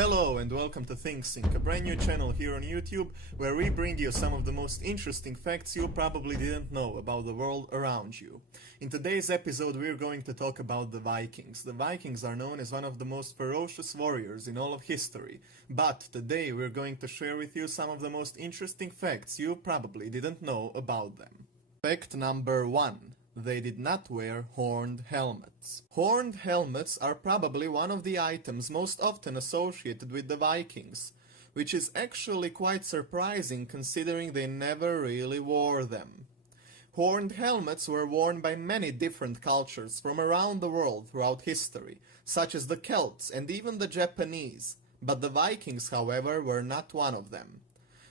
Hello and welcome to ThinkSync, a brand new channel here on YouTube where we bring you some of the most interesting facts you probably didn't know about the world around you. In today's episode we're going to talk about the Vikings. The Vikings are known as one of the most ferocious warriors in all of history, but today we're going to share with you some of the most interesting facts you probably didn't know about them. Fact number 1. They did not wear horned helmets. Horned helmets are probably one of the items most often associated with the Vikings, which is actually quite surprising considering they never really wore them. Horned helmets were worn by many different cultures from around the world throughout history, such as the Celts and even the Japanese, but the Vikings, however, were not one of them.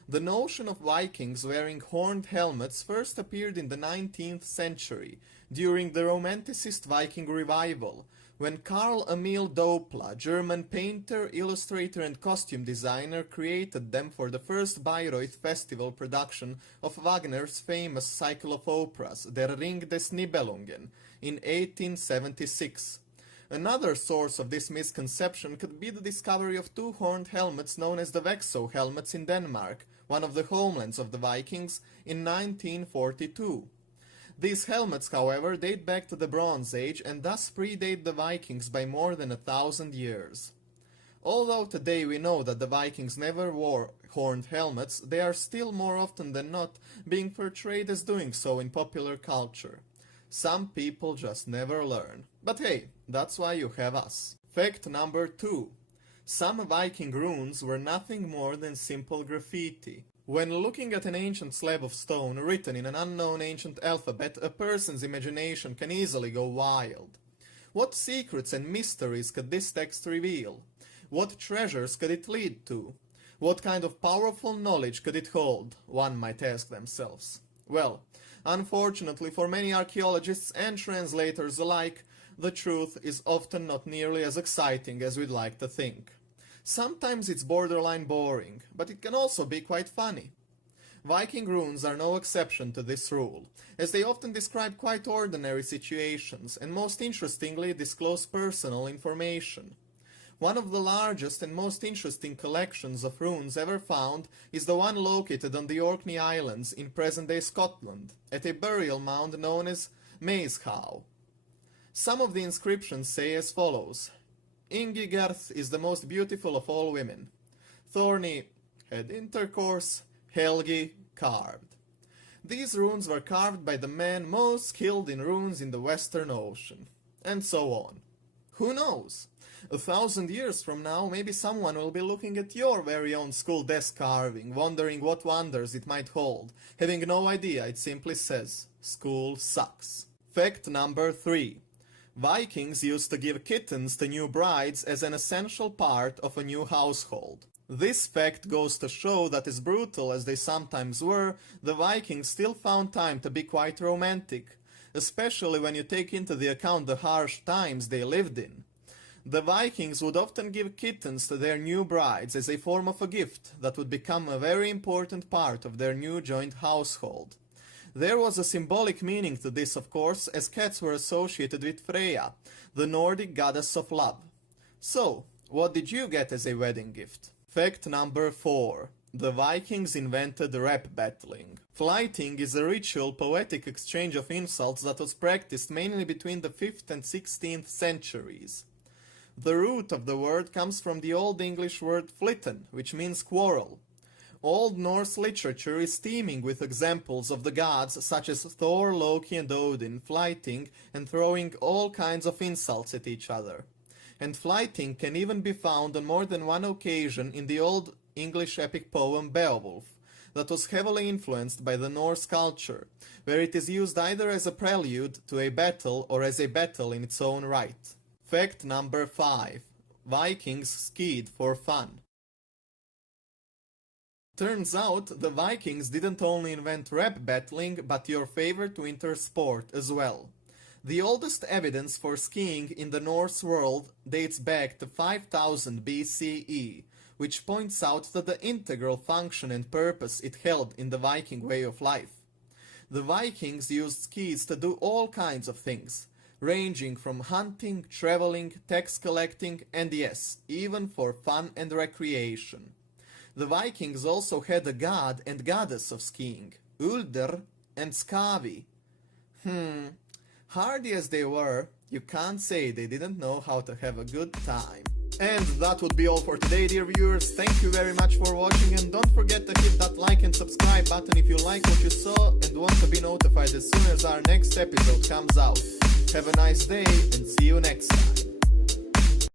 The notion of Vikings wearing horned helmets first appeared in the 19th century, during the Romanticist Viking revival, when Carl Emil Doppler, German painter, illustrator and costume designer, created them for the first Bayreuth festival production of Wagner's famous cycle of operas, Der Ring des Nibelungen, in 1876. Another source of this misconception could be the discovery of two horned helmets known as the Vexo helmets in Denmark, one of the homelands of the Vikings, in 1942. These helmets, however, date back to the Bronze Age and thus predate the Vikings by more than 1,000 years. Although today we know that the Vikings never wore horned helmets, they are still more often than not being portrayed as doing so in popular culture. Some people just never learn. But hey, that's why you have us. Fact number 2. Some Viking runes were nothing more than simple graffiti. When looking at an ancient slab of stone written in an unknown ancient alphabet, a person's imagination can easily go wild. What secrets and mysteries could this text reveal? What treasures could it lead to? What kind of powerful knowledge could it hold? One might ask themselves. Well, unfortunately for many archaeologists and translators alike, the truth is often not nearly as exciting as we'd like to think. Sometimes it's borderline boring, but it can also be quite funny. Viking runes are no exception to this rule, as they often describe quite ordinary situations and most interestingly disclose personal information. One of the largest and most interesting collections of runes ever found is the one located on the Orkney Islands in present-day Scotland, at a burial mound known as Maeshowe. Some of the inscriptions say as follows: Ingigerth is the most beautiful of all women. Thorny had intercourse, Helgi carved. These runes were carved by the man most skilled in runes in the Western Ocean. And so on. Who knows? 1,000 years from now, maybe someone will be looking at your very own school desk carving, wondering what wonders it might hold, having no idea it simply says, "School sucks." Fact number 3. Vikings used to give kittens to new brides as an essential part of a new household. This fact goes to show that as brutal as they sometimes were, the Vikings still found time to be quite romantic, especially when you take into the account the harsh times they lived in. The Vikings would often give kittens to their new brides as a form of a gift that would become a very important part of their new joint household. There was a symbolic meaning to this, of course, as cats were associated with Freya, the Nordic goddess of love. So, what did you get as a wedding gift? Fact number 4. The Vikings invented rap battling. Flyting is a ritual poetic exchange of insults that was practiced mainly between the 5th and 16th centuries. The root of the word comes from the Old English word flitten, which means quarrel. Old Norse literature is teeming with examples of the gods such as Thor, Loki and Odin flyting and throwing all kinds of insults at each other. And flyting can even be found on more than one occasion in the Old English epic poem Beowulf, that was heavily influenced by the Norse culture, where it is used either as a prelude to a battle or as a battle in its own right. Fact number 5. Vikings skied for fun. Turns out, the Vikings didn't only invent rap battling, but your favorite winter sport as well. The oldest evidence for skiing in the Norse world dates back to 5000 BCE, which points out to the integral function and purpose it held in the Viking way of life. The Vikings used skis to do all kinds of things, ranging from hunting, traveling, tax collecting, and yes, even for fun and recreation. The Vikings also had a god and goddess of skiing, Uldr and Skavi. Hardy as they were, you can't say they didn't know how to have a good time. And that would be all for today, dear viewers. Thank you very much for watching, and don't forget to hit that like and subscribe button if you like what you saw and want to be notified as soon as our next episode comes out. Have a nice day and see you next time.